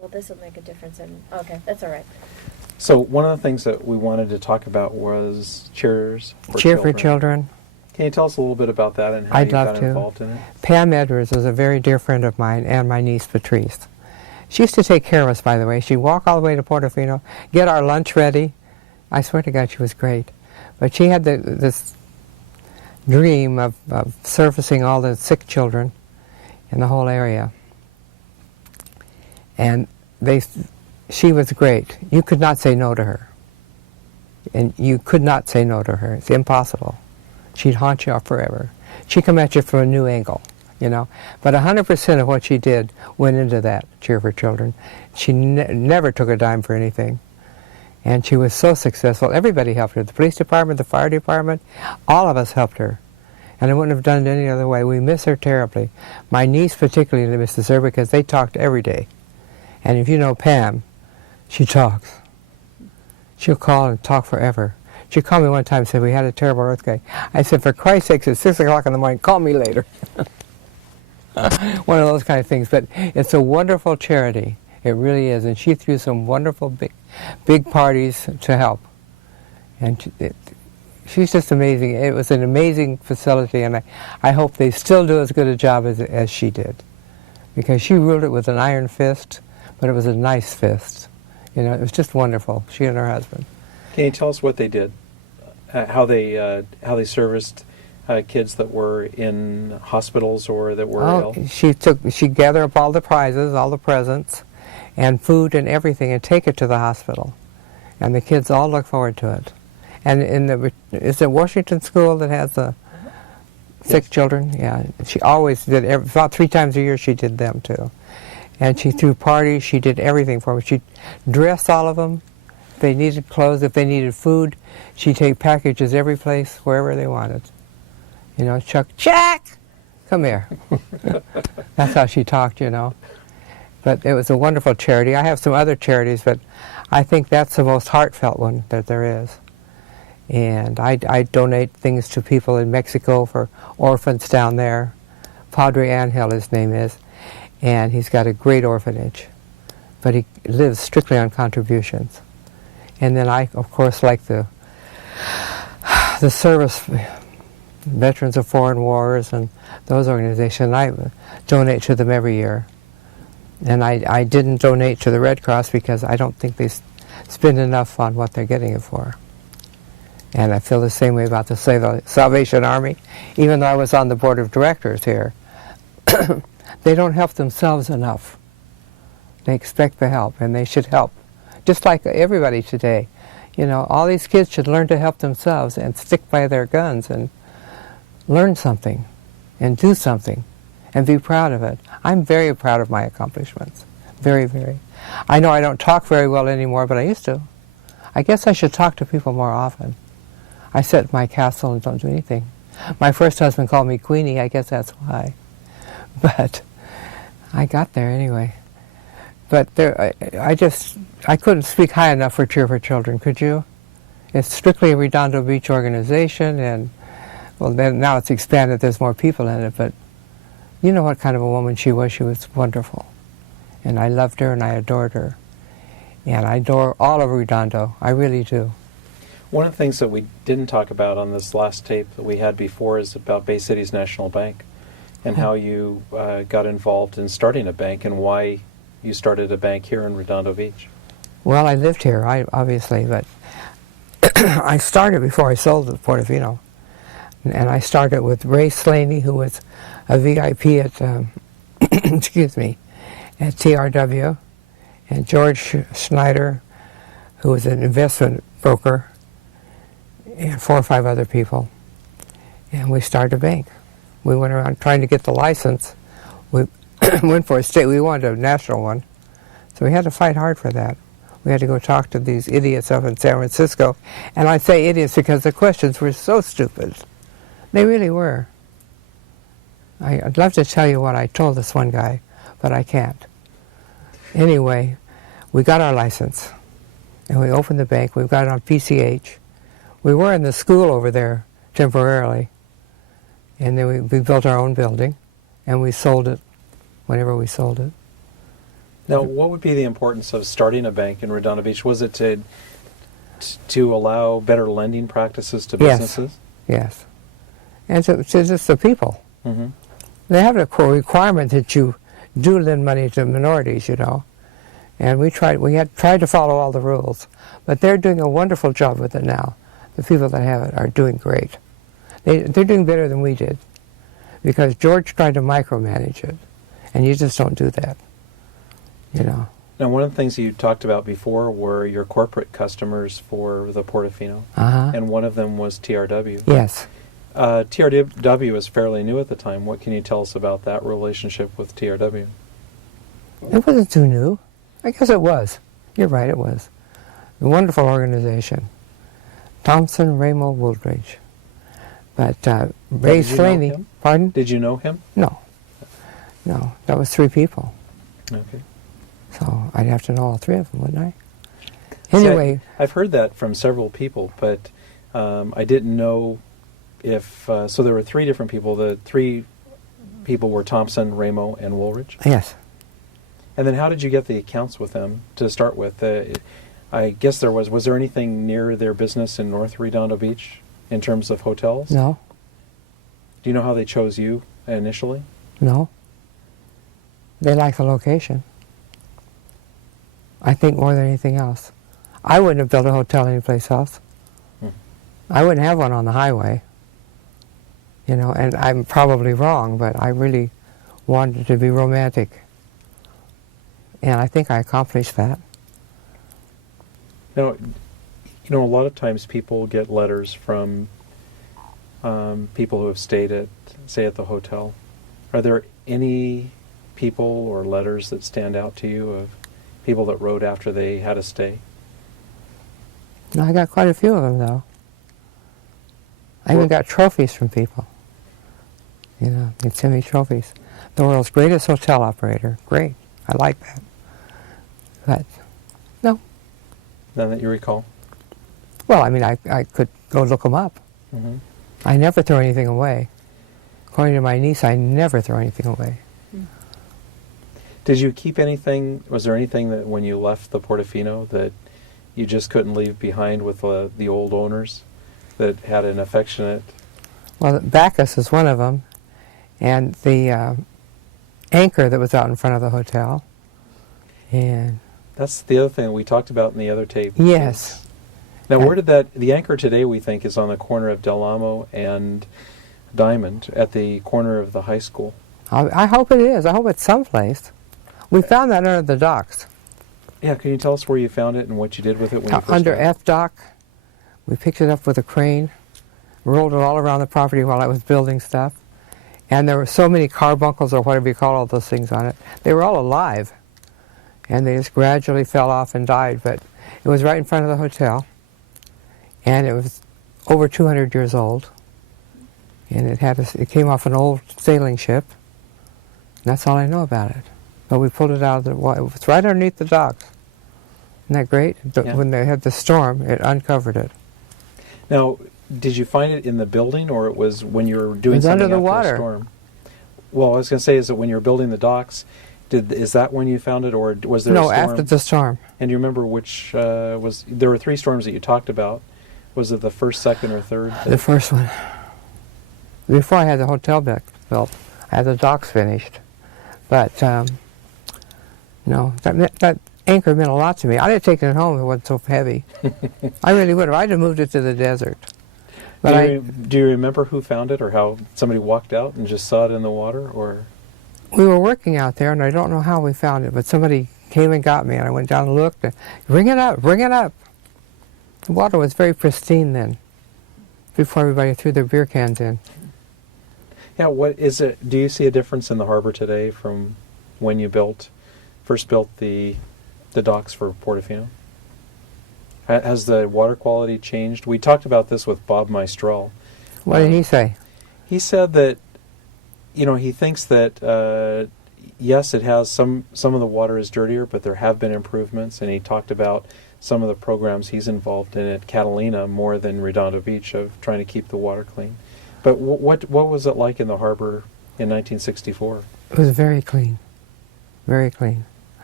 Well, this will make a difference in, okay, that's all right. So one of the things that we wanted to talk about was Cheers for Cheer Children. for Children. Can you tell us a little bit about that and how I'd you love got to. involved in it? Pam Edwards was a very dear friend of mine, and my niece Patrice. She used to take care of us, by the way. She'd walk all the way to PortoＦino, get our lunch ready. I swear to God, she was great. But she had this dream of servicing all the sick children in the whole area. And she was great. You could not say no to her. And you could not say no to her. It's impossible. She'd haunt you up forever. She'd come at you from a new angle, you know. But 100% of what she did went into that Cheer for Children. She never took a dime for anything. And she was so successful. Everybody helped her. The police department, the fire department, all of us helped her. And I wouldn't have done it any other way. We miss her terribly. My niece particularly misses her because they talked every day. And if you know Pam, she talks. She'll call and talk forever. She called me one time and said, we had a terrible earthquake. I said, for Christ's sake, it's 6 o'clock in the morning, call me later. One of those kind of things. But it's a wonderful charity. It really is. And she threw some wonderful big parties to help. And she's just amazing. It was an amazing facility, and I hope they still do as good a job as she did. Because she ruled it with an iron fist, but it was a nice fist. You know, it was just wonderful, she and her husband. Can you tell us what they did? How they serviced kids that were in hospitals or that were ill? She'd gather up all the prizes, all the presents, and food and everything, and take it to the hospital. And the kids all look forward to it. And is it Washington School that has the sick children? Yeah, she always did, about 3 times a year she did them too. And she threw parties, she did everything for them. She'd dress all of them. If they needed clothes, if they needed food, she'd take packages every place, wherever they wanted. You know, Chuck, come here. That's how she talked, you know. But it was a wonderful charity. I have some other charities, but I think that's the most heartfelt one that there is. And I donate things to people in Mexico for orphans down there. Padre Angel, his name is. And he's got a great orphanage. But he lives strictly on contributions. And then I, of course, like the service, Veterans of Foreign Wars and those organizations. I donate to them every year. And I didn't donate to the Red Cross because I don't think they spend enough on what they're getting it for. And I feel the same way about the Salvation Army. Even though I was on the board of directors here, they don't help themselves enough. They expect the help, and they should help. Just like everybody today. You know, all these kids should learn to help themselves and stick by their guns and learn something and do something and be proud of it. I'm very proud of my accomplishments. Very, very. I know I don't talk very well anymore, but I used to. I guess I should talk to people more often. I sit in my castle and don't do anything. My first husband called me Queenie. I guess that's why. But I got there anyway. But I couldn't speak high enough for Cheer for Children, could you? It's strictly a Redondo Beach organization, and well, then now it's expanded. There's more people in it, but you know what kind of a woman she was. She was wonderful, and I loved her and I adored her, and I adore all of Redondo. I really do. One of the things that we didn't talk about on this last tape that we had before is about Bay Cities National Bank and how you got involved in starting a bank and why you started a bank here in Redondo Beach. Well, I lived here, obviously, but I started before I sold to PortoＦino. And I started with Ray Slaney, who was a VIP at, excuse me, at TRW, and George Schneider, who was an investment broker, and 4 or 5 other people. And we started a bank. We went around trying to get the license. We went for a state. We wanted a national one. So we had to fight hard for that. We had to go talk to these idiots up in San Francisco. And I say idiots because the questions were so stupid. They really were. I'd love to tell you what I told this one guy, but I can't. Anyway, we got our license. And we opened the bank. We got it on PCH. We were in the school over there temporarily. And then we built our own building. And we sold it whenever we sold it. Now, what would be the importance of starting a bank in Redondo Beach? Was it to allow better lending practices to Yes. businesses? Yes. And to just the people. Mm-hmm. They have a requirement that you do lend money to minorities, you know. And we had tried to follow all the rules. But they're doing a wonderful job with it now. The people that have it are doing great. They're doing better than we did. Because George tried to micromanage it. And you just don't do that. You know. Now, one of the things you talked about before were your corporate customers for the PortoＦino. Uh-huh. And one of them was TRW. Yes. TRW was fairly new at the time. What can you tell us about that relationship with TRW? It wasn't too new. I guess it was. You're right, it was. A wonderful organization. Thompson, Ramo, Woolridge. But Ray did you know Slaney... him? Pardon? Did you know him? No. No, that was 3 people. Okay. So I'd have to know all 3 of them, wouldn't I? See, Anyway... I've heard that from several people, but I didn't know if... so there were 3 different people. The 3 people were Thompson, Ramo, and Woolridge? Yes. And then how did you get the accounts with them to start with? I guess there was there anything near their business in North Redondo Beach in terms of hotels? No. Do you know how they chose you initially? No. They like the location. I think more than anything else. I wouldn't have built a hotel anyplace else. I wouldn't have one on the highway. You know, and I'm probably wrong, but I really wanted it to be romantic. And I think I accomplished that. Now, a lot of times people get letters from people who have stayed at the hotel. Are there any people or letters that stand out to you of people that wrote after they had a stay? No, I got quite a few of them, though. I even got trophies from people. You know, they send me trophies. The world's greatest hotel operator. Great. I like that. But, no. None that you recall? Well, I mean, I could go look them up. Mm-hmm. I never throw anything away. According to my niece, I never throw anything away. Did you keep anything? Was there anything that when you left the PortoＦino that you just couldn't leave behind with the old owners that had an affectionate... Well, Bacchus is one of them. And the anchor that was out in front of the hotel. And... That's the other thing that we talked about in the other tape. Yes. Now, where did the anchor today, we think, is on the corner of Amo and Diamond, at the corner of the high school. I hope it is. I hope it's someplace. We found that under the docks. Yeah, can you tell us where you found it and what you did with it when you first Under found it? F dock. We picked it up with a crane, rolled it all around the property while I was building stuff. And there were so many carbuncles, or whatever you call all those things on it. They were all alive. And they just gradually fell off and died. But it was right in front of the hotel. And it was over 200 years old. And it came off an old sailing ship. And that's all I know about it. But we pulled it out of the water. It was right underneath the docks. Isn't that great? Yeah. When they had the storm, it uncovered it. Now, did you find it in the building, or it was when you were doing It was something under the after water. a storm? Well, I was going to say, is it when you were building the docks? Is that when you found it, or was there a No, storm? after the storm. And do you remember which was... There were 3 storms that you talked about. Was it the first, second, or third? The first one. Before I had the hotel built, I had the docks finished. But, no, that anchor meant a lot to me. I'd have taken it home if it wasn't so heavy. I really would have. I'd have moved it to the desert. But Do you remember who found it, or how somebody walked out and just saw it in the water, or... We were working out there, and I don't know how we found it, but somebody came and got me, and I went down and looked. And, bring it up, bring it up. The water was very pristine then, before everybody threw their beer cans in. Yeah, what is it? Do you see a difference in the harbor today from when you first built the docks for PortoＦino? Has the water quality changed? We talked about this with Bob Meistrel. What did he say? He said that, he thinks that, yes, it has some of the water is dirtier, but there have been improvements, and he talked about some of the programs he's involved in at Catalina more than Redondo Beach of trying to keep the water clean. But what was it like in the harbor in 1964? It was very clean. Very clean.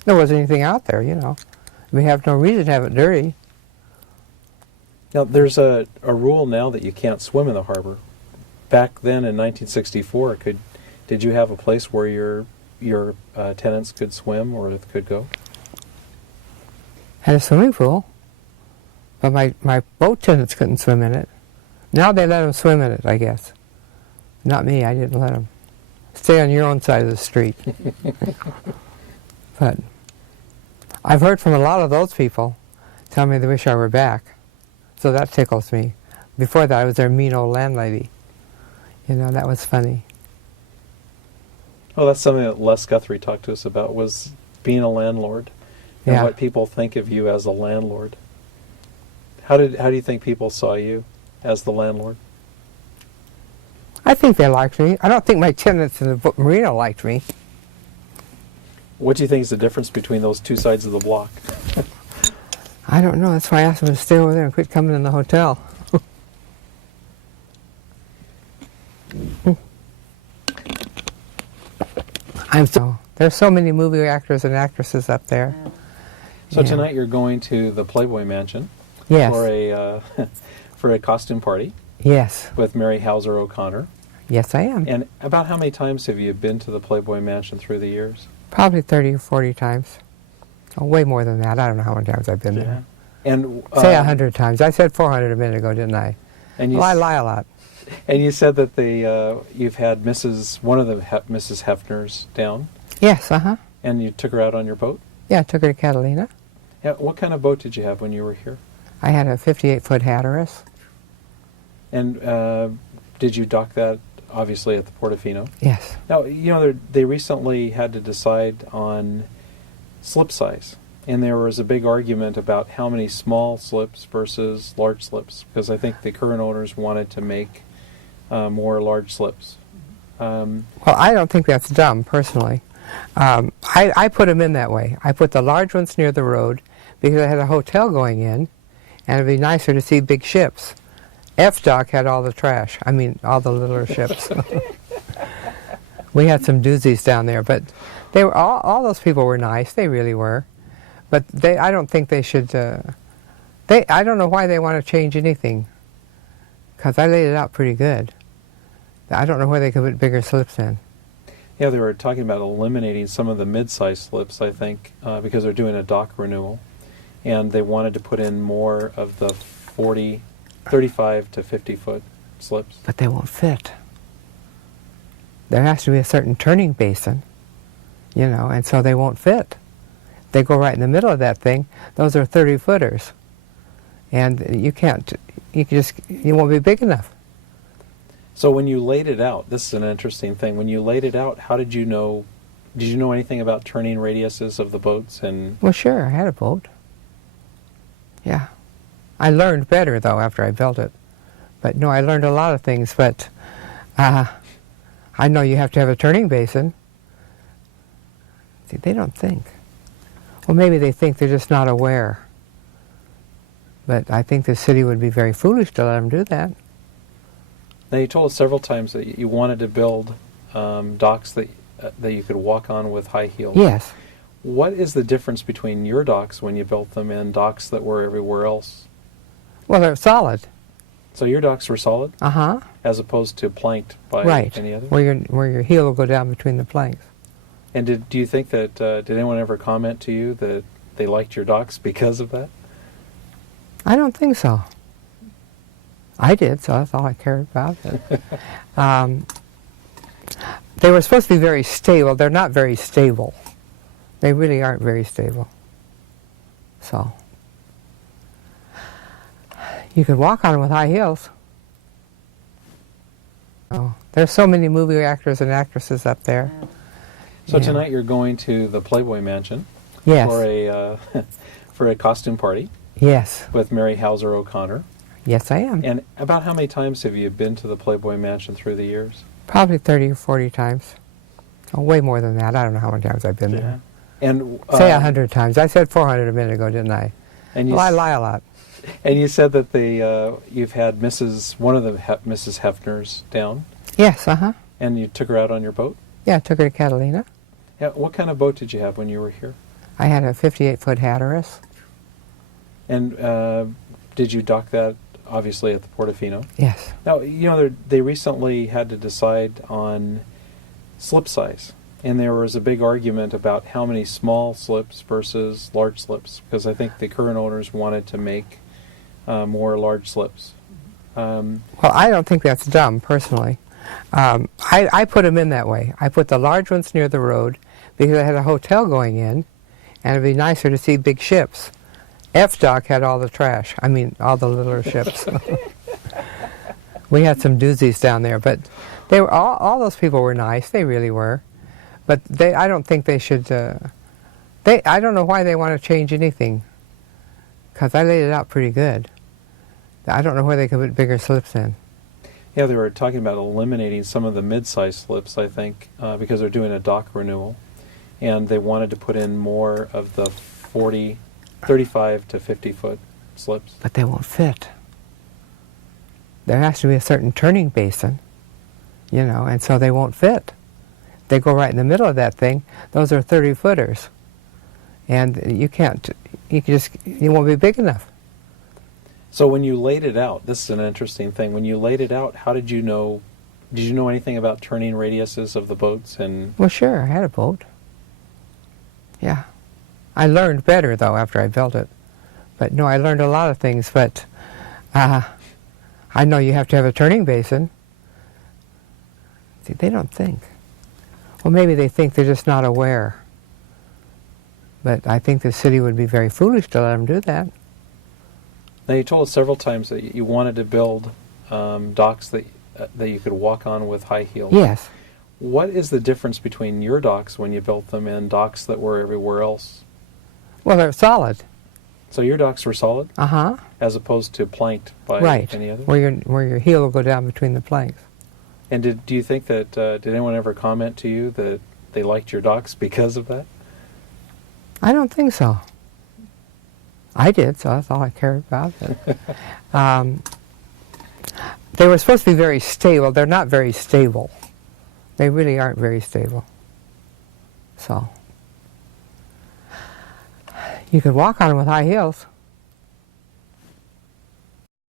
There wasn't anything out there, you know. We have no reason to have it dirty. Now, there's a rule now that you can't swim in the harbor. Back then in 1964, did you have a place where your tenants could swim or could go? Had a swimming pool, but my boat tenants couldn't swim in it. Now they let them swim in it, I guess. Not me, I didn't let them. Stay on your own side of the street. But I've heard from a lot of those people tell me they wish I were back. So that tickles me. Before that, I was their mean old landlady. You know, that was funny. Well, that's something that Les Guthrie talked to us about, was being a landlord and Yeah. what people think of you as a landlord. How do you think people saw you as the landlord? I think they liked me. I don't think my tenants in the marina liked me. What do you think is the difference between those two sides of the block? I don't know. That's why I asked them to stay over there and quit coming in the hotel. There's so many movie actors and actresses up there. So Yeah. tonight you're going to the Playboy Mansion Yes. for a for a costume party Yes. with Mary Hauser O'Connor. Yes, I am. And about how many times have you been to the Playboy Mansion through the years? Probably 30 or 40 times. Oh, way more than that. I don't know how many times I've been there. And Say 100 times. I said 400 a minute ago, didn't I? And you Well, I lie a lot. and you said that you've had one of the Mrs. Hefners down, Yes, uh-huh. and you took her out on your boat. Yeah, I took her to Catalina. Yeah, what kind of boat did you have when you were here? I had a 58-foot Hatteras. And did you dock that obviously at the PortoＦino? Yes. Now, you know, they recently had to decide on slip size, and there was a big argument about how many small slips versus large slips, because I think the current owners wanted to make more large slips. Well, I don't think that's dumb, personally. I put them in that way. I put the large ones near the road because I had a hotel going in, and it'd be nicer to see big ships. F-Dock had all the trash. I mean, all the littler ships. We had some doozies down there, but they were all those people were nice. They really were. But I don't think they should. I don't know why they want to change anything, because I laid it out pretty good. I don't know where they could put bigger slips in. Yeah, they were talking about eliminating some of the mid-size slips, I think, because they're doing a dock renewal, and they wanted to put in more of the 35 to 50-foot slips. But they won't fit. There has to be a certain turning basin, you know, and so they won't fit. They go right in the middle of that thing. Those are 30-footers. And you won't be big enough. So when you laid it out, this is an interesting thing. When you laid it out, how did you know anything about turning radiuses of the boats? And Well, sure, I had a boat. Yeah. I learned better, though, after I built it. But no, I learned a lot of things, but I know you have to have a turning basin. See, they don't think. Well, maybe they think they're just not aware. But I think the city would be very foolish to let them do that. now you told us several times that you wanted to build docks that you could walk on with high heels. Yes. What is the difference between your docks when you built them and docks that were everywhere else? Well, they're solid. So your docks were solid, Uh-huh. as opposed to planked by Right. any other? Where your heel will go down between the planks. And do you think that, did anyone ever comment to you that they liked your docks because of that? I don't think so. I did, so that's all I cared about. They were supposed to be very stable. They're not very stable. They really aren't very stable. So, you could walk on them with high heels. Oh, there's so many movie actors and actresses up there. So Yeah. tonight you're going to the Playboy Mansion Yes. for a for a costume party Yes. with Mary Hauser O'Connor. Yes, I am. And about how many times have you been to the Playboy Mansion through the years? Probably 30 or 40 times. Oh, way more than that. I don't know how many times I've been there. And Say 100 times. I said 400 a minute ago, didn't I? And Well, I lie a lot. And you said that you've had one of the Mrs. Hefners down, Yes, uh-huh. and you took her out on your boat. Yeah, I took her to Catalina. Yeah, what kind of boat did you have when you were here? I had a 58-foot Hatteras. And did you dock that, obviously, at the PortoＦino? Yes. Now, they recently had to decide on slip size. And there was a big argument about how many small slips versus large slips, because I think the current owners wanted to make more large slips. Well, I don't think that's dumb, personally. I put them in that way. I put the large ones near the road because I had a hotel going in, and it'd be nicer to see big ships. F-Dock had all the trash. I mean, all the littler ships. We had some doozies down there, but they were all those people were nice. They really were. But I don't think they should. I don't know why they want to change anything, because I laid it out pretty good. I don't know where they could put bigger slips in. Yeah, they were talking about eliminating some of the mid-sized slips, I think, because they're doing a dock renewal. And they wanted to put in more of the 35 to 50-foot slips. But they won't fit. There has to be a certain turning basin, and so they won't fit. They go right in the middle of that thing. Those are 30-footers. And you won't be big enough. So when you laid it out, this is an interesting thing. When you laid it out, how did you know anything about turning radiuses of the boats? Well, sure, I had a boat. Yeah. I learned better, though, after I built it. But no, I learned a lot of things, but I know you have to have a turning basin. See, they don't think. Well, maybe they think they're just not aware. But I think the city would be very foolish to let them do that. Now, you told us several times that you wanted to build docks that you could walk on with high heels. Yes. What is the difference between your docks when you built them and docks that were everywhere else? Well, they're solid. So your docks were solid? Uh-huh. As opposed to planked by right. any other? Where your heel will go down between the planks. And do you think that, did anyone ever comment to you that they liked your docks because of that? I don't think so. I did, so that's all I cared about. They were supposed to be very stable. They're not very stable. They really aren't very stable. So, you could walk on them with high heels.